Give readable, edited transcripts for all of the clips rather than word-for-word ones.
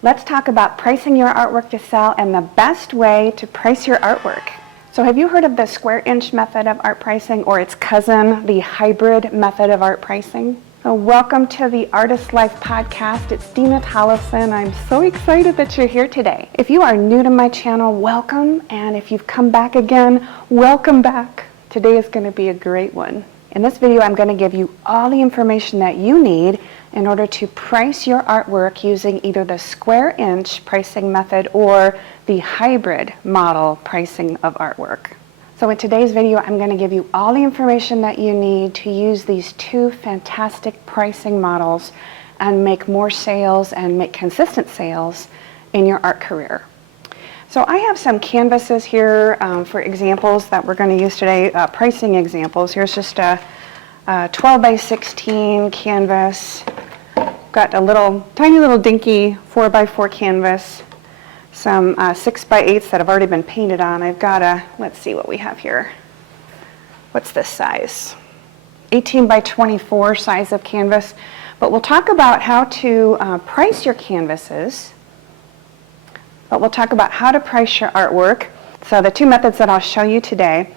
Let's talk about pricing your artwork to sell and the best way to price your artwork. So have you heard of the square inch method of art pricing, or its cousin, the hybrid method of art pricing? So welcome to the Artist Life podcast. It's Dena Tollefson. I'm so excited that you're here today. If you are new to my channel, welcome. And if you've come back again, welcome back. Today is going to be a great one. In this video, I'm going to give you all the information that you need in order to price your artwork using either the square inch pricing method or the hybrid model pricing of artwork. So in today's video, I'm going to give you all the information that you need to use these two fantastic pricing models and make more sales and make consistent sales in your art career. So I have some canvases here for examples that we're going to use today, pricing examples. Here's just a 12 by 16 canvas. Got a tiny little dinky 4 by 4 canvas. Some 6 by 8s that have already been painted on. I've got let's see what we have here. What's this size? 18 by 24 size of canvas. But we'll talk about how to price your canvases. But we'll talk about how to price your artwork. So the two methods that I'll show you today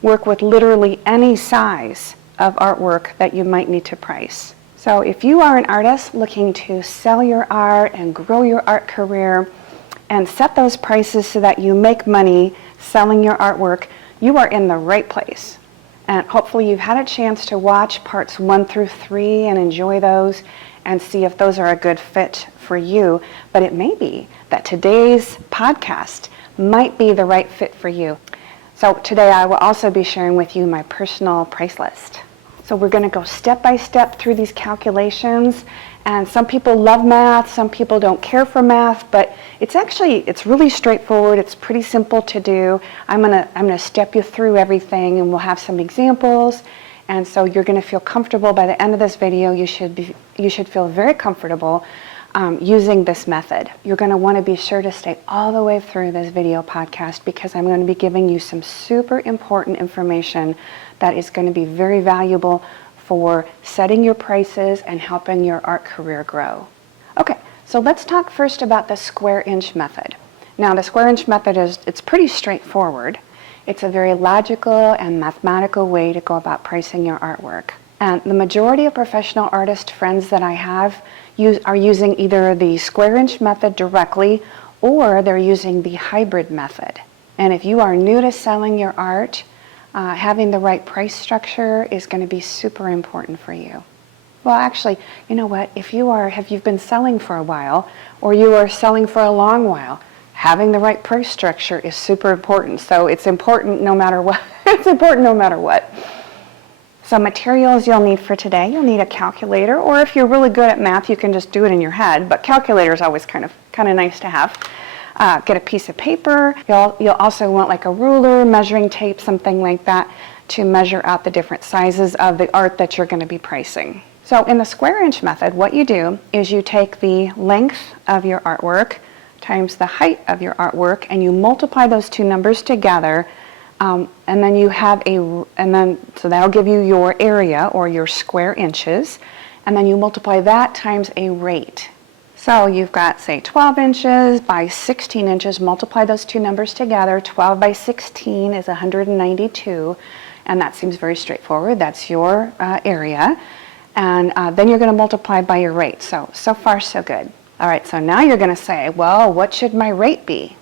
work with literally any size of artwork that you might need to price. So if you are an artist looking to sell your art and grow your art career and set those prices so that you make money selling your artwork, you are in the right place. And hopefully you've had a chance to watch parts 1 through 3 and enjoy those and see if those are a good fit for you. But it may be that today's podcast might be the right fit for you. So today I will also be sharing with you my personal price list. So we're going to go step by step through these calculations. And some people love math, some people don't care for math, but it's really straightforward. It's pretty simple to do. I'm gonna step you through everything, and we'll have some examples. And so you're going to feel comfortable by the end of this video. You should feel very comfortable using this method. You're going to want to be sure to stay all the way through this video podcast, because I'm going to be giving you some super important information that is going to be very valuable for setting your prices and helping your art career grow. Okay, so let's talk first about the square inch method. Now, the square inch method it's pretty straightforward. It's a very logical and mathematical way to go about pricing your artwork. And the majority of professional artist friends that I have are using either the square inch method directly, or they're using the hybrid method. And if you are new to selling your art, having the right price structure is going to be super important for you. Well, actually, you know what? If you've been selling for a while, or you are selling for a long while, having the right price structure is super important. So it's important no matter what. It's important no matter what. So materials you'll need for today, you'll need a calculator, or if you're really good at math, you can just do it in your head, but calculator is always kind of nice to have. Get a piece of paper. You'll also want like a ruler, measuring tape, something like that, to measure out the different sizes of the art that you're going to be pricing. So in the square inch method, what you do is you take the length of your artwork times the height of your artwork, and you multiply those two numbers together, and then so that'll give you your area, or your square inches, and then you multiply that times a rate. So you've got, say, 12 inches by 16 inches, multiply those two numbers together. 12 by 16 is 192, and that seems very straightforward. That's your area. And then you're going to multiply by your rate. So far, so good. All right, so now you're going to say, well, what should my rate be?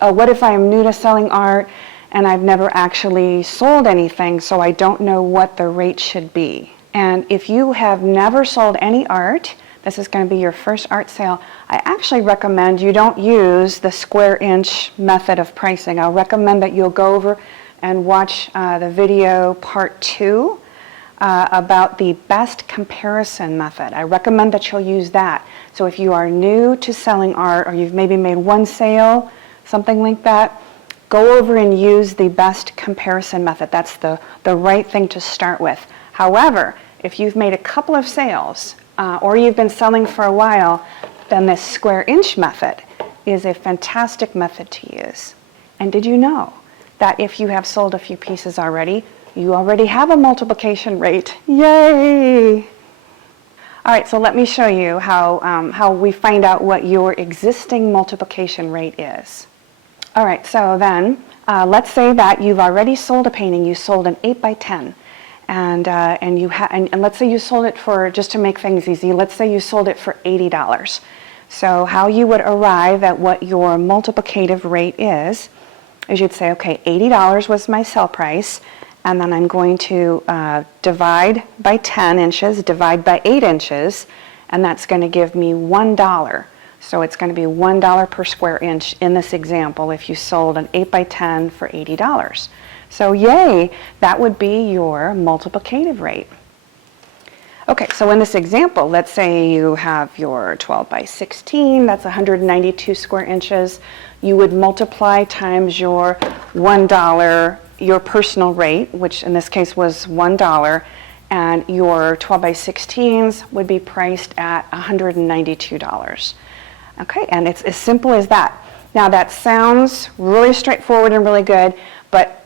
What if I am new to selling art and I've never actually sold anything, so I don't know what the rate should be? And if you have never sold any art, this is going to be your first art sale, I actually recommend you don't use the square inch method of pricing. I'll recommend that you'll go over and watch the video part 2 about the best comparison method. I recommend that you'll use that. So if you are new to selling art, or you've maybe made one sale, something like that, go over and use the best comparison method. That's the right thing to start with. However, if you've made a couple of sales, or you've been selling for a while, then this square inch method is a fantastic method to use. And did you know that if you have sold a few pieces already, you already have a multiplication rate? Yay! All right, so let me show you how we find out what your existing multiplication rate is. All right, so then let's say that you've already sold a painting. You sold an 8 by 10, and let's say you sold it for, just to make things easy, let's say you sold it for $80. So how you would arrive at what your multiplicative rate is you'd say, okay, $80 was my sell price, and then I'm going to divide by 10 inches, divide by 8 inches, and that's going to give me $1. So it's going to be $1 per square inch in this example if you sold an 8 by 10 for $80. So yay, that would be your multiplicative rate. Okay, so in this example, let's say you have your 12 by 16, that's 192 square inches. You would multiply times your $1, your personal rate, which in this case was $1, and your 12 by 16s would be priced at $192. Okay, and it's as simple as that. Now that sounds really straightforward and really good, but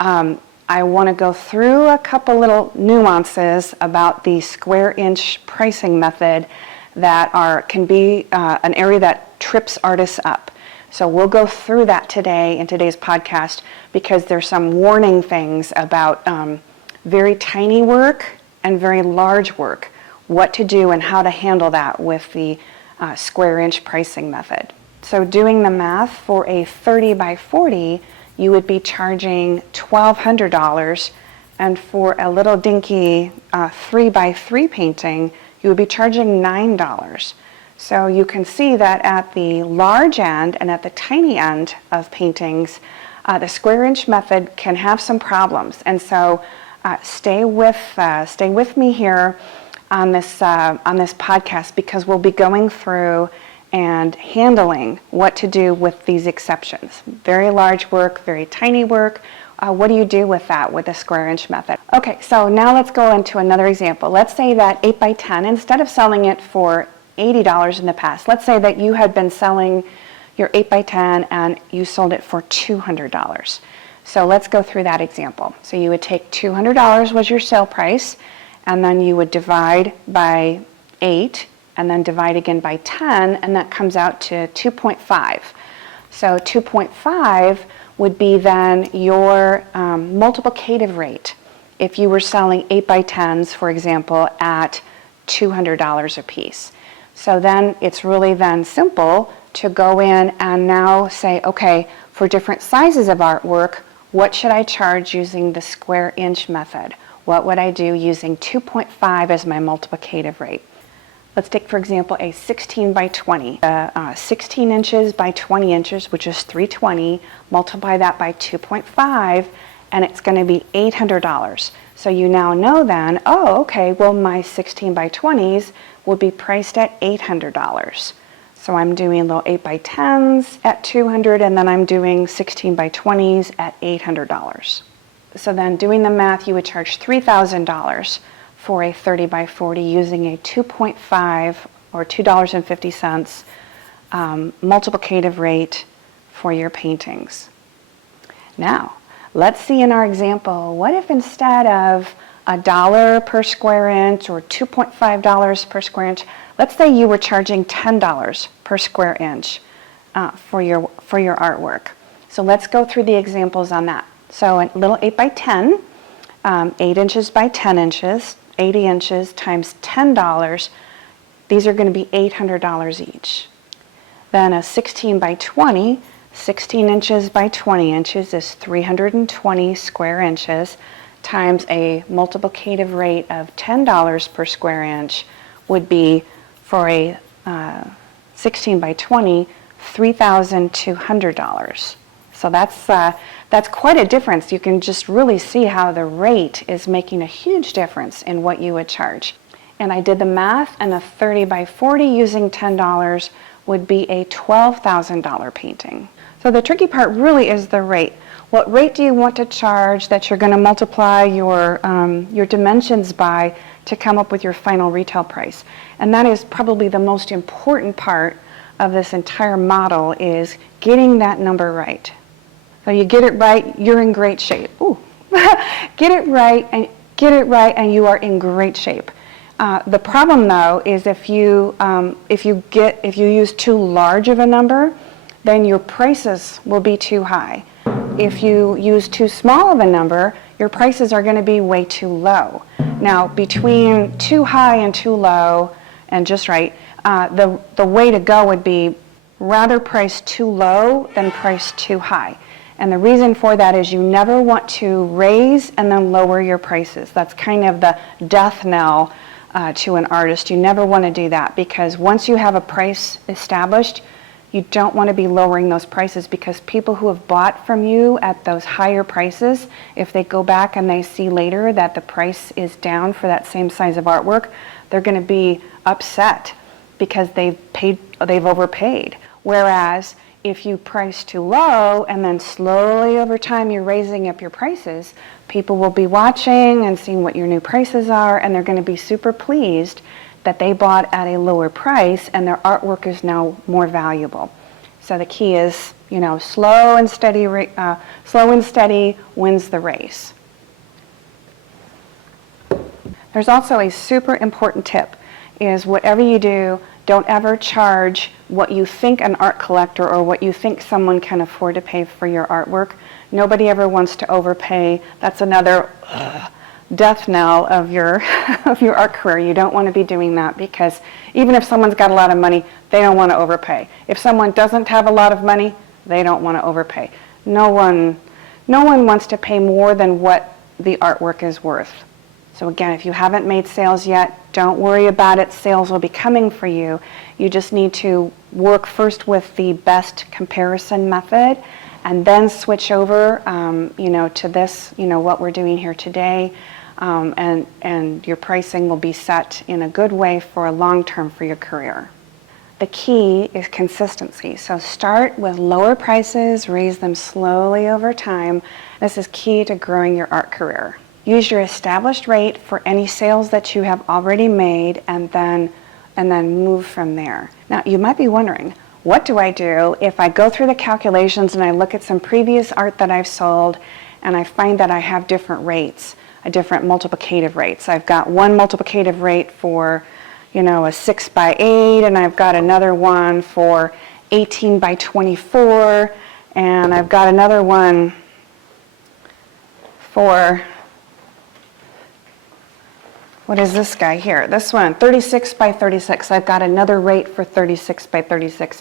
I want to go through a couple little nuances about the square inch pricing method that can be an area that trips artists up. So we'll go through that today in today's podcast because there's some warning things about very tiny work and very large work, what to do and how to handle that with the square inch pricing method. So doing the math for a 30 by 40, you would be charging $1,200, and for a little dinky 3 by 3 painting, you would be charging $9. So you can see that at the large end and at the tiny end of paintings, the square inch method can have some problems. And so stay with me here on this podcast because we'll be going through and handling what to do with these exceptions. Very large work, very tiny work. What do you do with that with the square inch method? Okay, so now let's go into another example. Let's say that 8 by 10, instead of selling it for $80 in the past, let's say that you had been selling your 8 by 10 and you sold it for $200. So let's go through that example. So you would take $200 was your sale price, and then you would divide by 8, and then divide again by 10, and that comes out to 2.5. So 2.5 would be then your multiplicative rate if you were selling 8 by 10s, for example, at $200 a piece. So then it's really then simple to go in and now say, okay, for different sizes of artwork, what should I charge using the square inch method? What would I do using 2.5 as my multiplicative rate? Let's take, for example, a 16 by 20. 16 inches by 20 inches, which is 320, multiply that by 2.5, and it's going to be $800. So you now know then, oh, okay, well, my 16 by 20s will be priced at $800. So I'm doing little 8 by 10s at $200, and then I'm doing 16 by 20s at $800. So then doing the math, you would charge $3,000 for a 30 by 40 using a 2.5 or $2.50 multiplicative rate for your paintings. Now, let's see in our example, what if instead of $1 per square inch or $2.5 per square inch, let's say you were charging $10 per square inch for your artwork. So let's go through the examples on that. So a little 8 by 10, 8 inches by 10 inches, 80 inches times $10, these are going to be $800 each. Then a 16 by 20, 16 inches by 20 inches is 320 square inches times a multiplicative rate of $10 per square inch would be, for a 16 by 20, $3,200. So that's quite a difference. You can just really see how the rate is making a huge difference in what you would charge. And I did the math, and a 30 by 40 using $10 would be a $12,000 painting. So the tricky part really is the rate. What rate do you want to charge that you're going to multiply your dimensions by to come up with your final retail price? And that is probably the most important part of this entire model, is getting that number right. So you get it right, you're in great shape. Ooh. Get it right and you are in great shape. The problem, though, is if you use too large of a number, then your prices will be too high. If you use too small of a number, your prices are going to be way too low. Now, between too high and too low, and just right, the way to go would be rather price too low than price too high. And the reason for that is you never want to raise and then lower your prices. That's kind of the death knell to an artist. You never want to do that, because once you have a price established, you don't want to be lowering those prices, because people who have bought from you at those higher prices, if they go back and they see later that the price is down for that same size of artwork, they're going to be upset because they've overpaid. Whereas if you price too low and then slowly over time you're raising up your prices, people will be watching and seeing what your new prices are, and they're going to be super pleased that they bought at a lower price and their artwork is now more valuable. So the key is, slow and steady wins the race. There's also a super important tip, is whatever you do, don't ever charge what you think an art collector or what you think someone can afford to pay for your artwork. Nobody ever wants to overpay. That's another death knell of your art career. You don't want to be doing that, because even if someone's got a lot of money, they don't want to overpay. If someone doesn't have a lot of money, they don't want to overpay. No one wants to pay more than what the artwork is worth. So again, if you haven't made sales yet, don't worry about it. Sales will be coming for you. You just need to work first with the best comparison method, and then switch over, to this, what we're doing here today, and your pricing will be set in a good way for a long term for your career. The key is consistency. So start with lower prices, raise them slowly over time. This is key to growing your art career. Use your established rate for any sales that you have already made, and then move from there. Now, you might be wondering, what do I do if I go through the calculations and I look at some previous art that I've sold and I find that I have different rates, different multiplicative rates? I've got one multiplicative rate for, a 6x8, and I've got another one for 18x24, and I've got another one for, what is this guy here? This one, 36x36. I've got another rate for 36x36.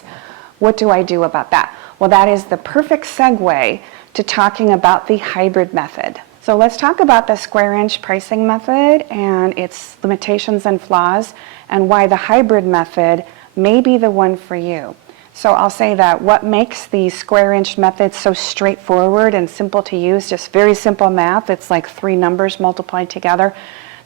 What do I do about that? Well, that is the perfect segue to talking about the hybrid method. So let's talk about the square inch pricing method and its limitations and flaws, and why the hybrid method may be the one for you. So I'll say that what makes the square inch method so straightforward and simple to use, just very simple math, it's like 3 numbers multiplied together,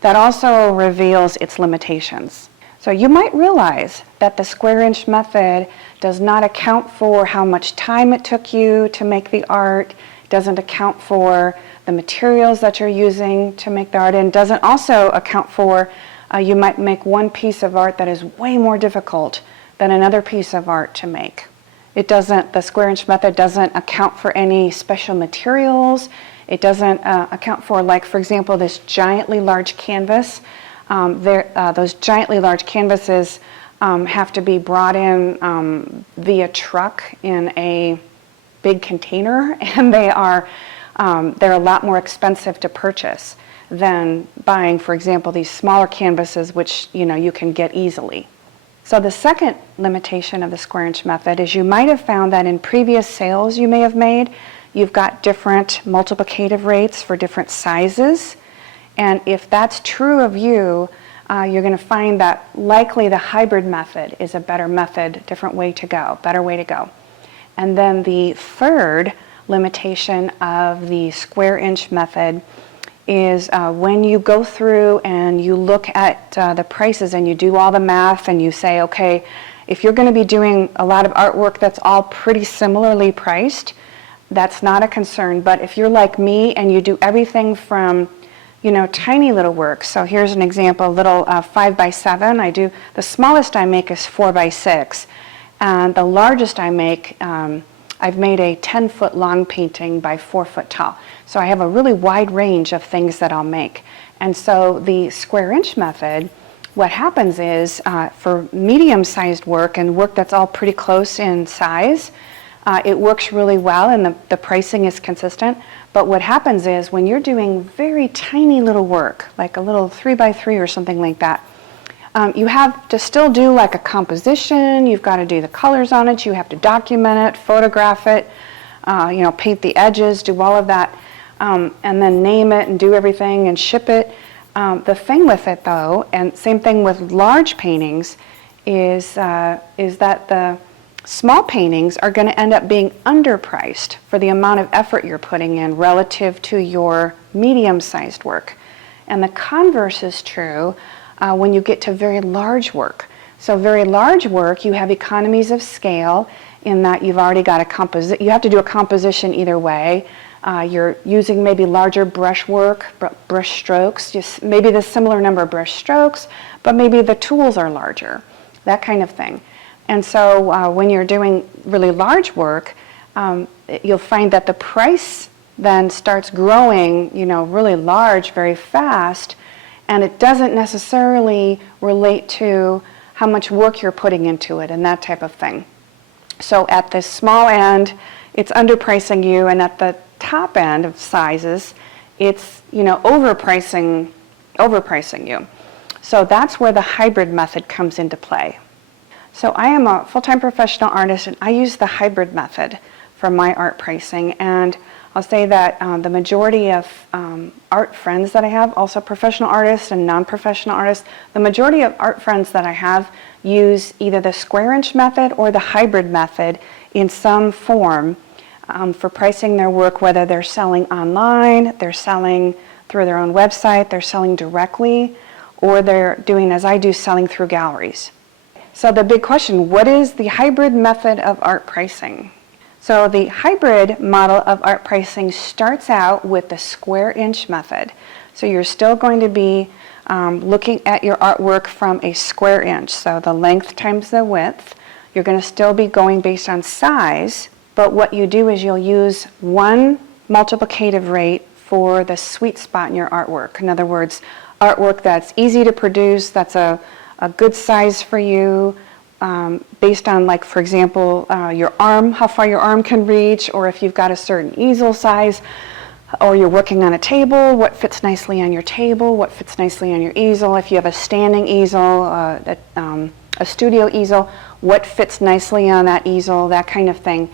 that also reveals its limitations. So you might realize that the square inch method does not account for how much time it took you to make the art, doesn't account for the materials that you're using to make the art, and doesn't also account for, you might make one piece of art that is way more difficult than another piece of art to make. The square inch method doesn't account for any special materials. It doesn't account for, like, for example, this giantly large canvas. Those giantly large canvases have to be brought in via truck in a big container, and they're a lot more expensive to purchase than buying, for example, these smaller canvases, which you can get easily. So the second limitation of the square inch method is you might have found that in previous sales you may have made, you've got different multiplicative rates for different sizes. And if that's true of you, you're going to find that likely the hybrid method is a better method, better way to go. And then the third limitation of the square inch method is when you go through and you look at the prices and you do all the math and you say, okay, if you're going to be doing a lot of artwork that's all pretty similarly priced, that's not a concern. But if you're like me and you do everything from, tiny little work. So here's an example, a little 5x7. The smallest I make is 4x6. And the largest I make, I've made a 10-foot long painting by 4 foot tall. So I have a really wide range of things that I'll make. And so the square inch method what happens is for medium-sized work and work that's all pretty close in size, it works really well and the pricing is consistent. But what happens is when you're doing very tiny little work, like a little 3x3 or something like that, you have to still do like a composition, you've got to do the colors on it, you have to document it, photograph it, paint the edges, do all of that, and then name it and do everything and ship it. The thing with it though, and same thing with large paintings, is that the small paintings are going to end up being underpriced for the amount of effort you're putting in relative to your medium-sized work. And the converse is true when you get to very large work. So very large work, you have economies of scale in that you've already got you have to do a composition either way. You're using maybe larger brush strokes, just maybe the similar number of brush strokes, but maybe the tools are larger, that kind of thing. And so when you're doing really large work, you'll find that the price then starts growing, really large very fast, and it doesn't necessarily relate to how much work you're putting into it and that type of thing. So at the small end, it's underpricing you, and at the top end of sizes, it's overpricing you. So that's where the hybrid method comes into play. So I am a full-time professional artist, and I use the hybrid method for my art pricing. And I'll say that the majority of art friends that I have, also professional artists and non-professional artists, the majority of art friends that I have use either the square inch method or the hybrid method in some form for pricing their work, whether they're selling online, they're selling through their own website, they're selling directly, or they're doing, as I do, selling through galleries. So the big question, what is the hybrid method of art pricing? So the hybrid model of art pricing starts out with the square inch method. So you're still going to be looking at your artwork from a square inch, so the length times the width. You're going to still be going based on size, but what you do is you'll use one multiplicative rate for the sweet spot in your artwork. In other words, artwork that's easy to produce, that's a good size for you, based on, like, for example, your arm, how far your arm can reach, or if you've got a certain easel size, or you're working on a table, what fits nicely on your table, what fits nicely on your easel. If you have a standing easel, a studio easel, what fits nicely on that easel, that kind of thing.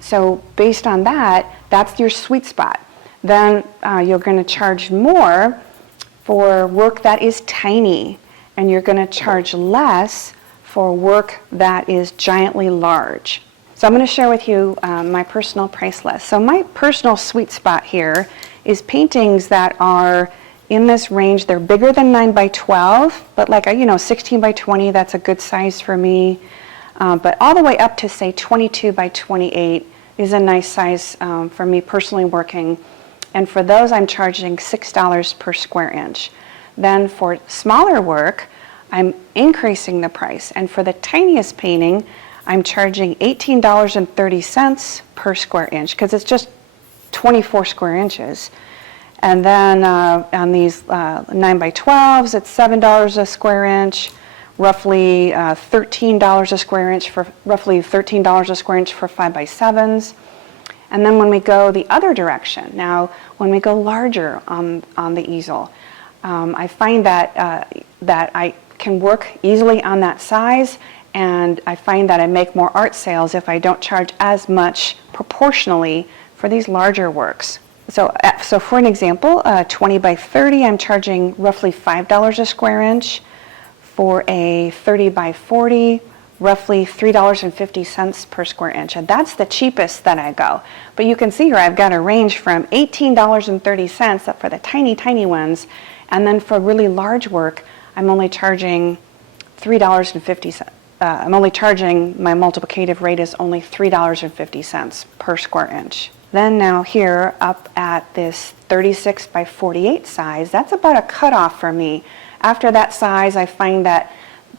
So based on that, that's your sweet spot. Then you're going to charge more for work that is tiny, and you're going to charge less for work that is giantly large. So I'm going to share with you my personal price list. So my personal sweet spot here is paintings that are in this range. They're bigger than 9x12, but like 16x20, that's a good size for me. But all the way up to, say, 22x28 is a nice size for me personally working. And for those, I'm charging $6 per square inch. Then for smaller work, I'm increasing the price. And for the tiniest painting, I'm charging $18.30 per square inch, because it's just 24 square inches. And then on these 9x12s, it's $7 a square inch, roughly $13 a square inch for roughly $13 a square inch for 5x7s. And then when we go the other direction, now when we go larger on the easel, I find that I can work easily on that size, and I find that I make more art sales if I don't charge as much proportionally for these larger works. So for an example, 20x30, I'm charging roughly $5 a square inch. For a 30x40, roughly $3.50 per square inch, and that's the cheapest that I go. But you can see here I've got a range from $18.30 up for the tiny ones, and then for really large work, I'm only charging $3.50. I'm only charging, my multiplicative rate is only $3.50 per square inch. Then now here up at this 36x48 size, that's about a cutoff for me. After that size, I find that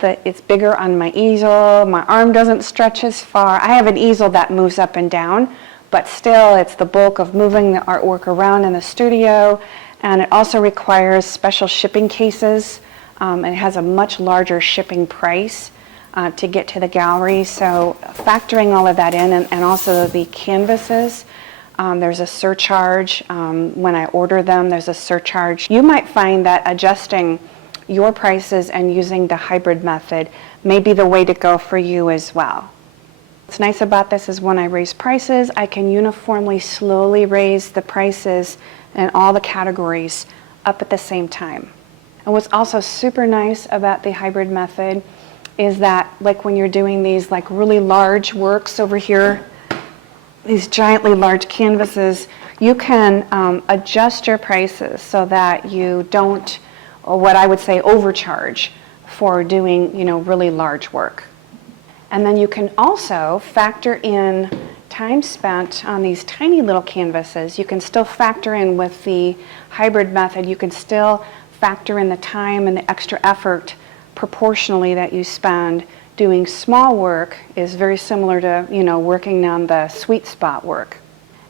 it's bigger on my easel, my arm doesn't stretch as far. I have an easel that moves up and down, but still it's the bulk of moving the artwork around in the studio, and it also requires special shipping cases It has a much larger shipping price to get to the gallery. So factoring all of that in, and also the canvases, there's a surcharge. When I order them, there's a surcharge. You might find that adjusting your prices and using the hybrid method may be the way to go for you as well. What's nice about this is when I raise prices, I can uniformly slowly raise the prices in all the categories up at the same time. And what's also super nice about the hybrid method is that, like when you're doing these like really large works over here, these giantly large canvases, you can adjust your prices so that you don't, or what I would say, overcharge for doing, really large work. And then you can also factor in time spent on these tiny little canvases. You can still factor in with the hybrid method. You can still factor in the time and the extra effort proportionally that you spend doing small work is very similar to, working on the sweet spot work.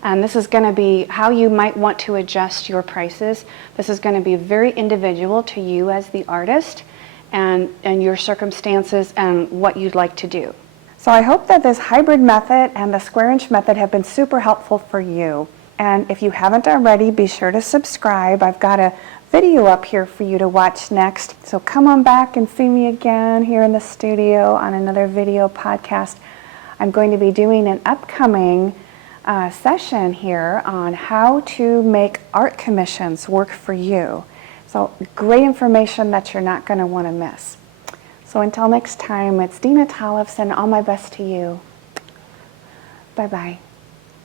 And this is going to be how you might want to adjust your prices. This is going to be very individual to you as the artist and your circumstances and what you'd like to do. So I hope that this hybrid method and the square inch method have been super helpful for you. And if you haven't already, be sure to subscribe. I've got a video up here for you to watch next. So come on back and see me again here in the studio on another video podcast. I'm going to be doing an upcoming session here on how to make art commissions work for you. So great information that you're not going to want to miss. So until next time, it's Dena Tollefson. All my best to you. Bye-bye.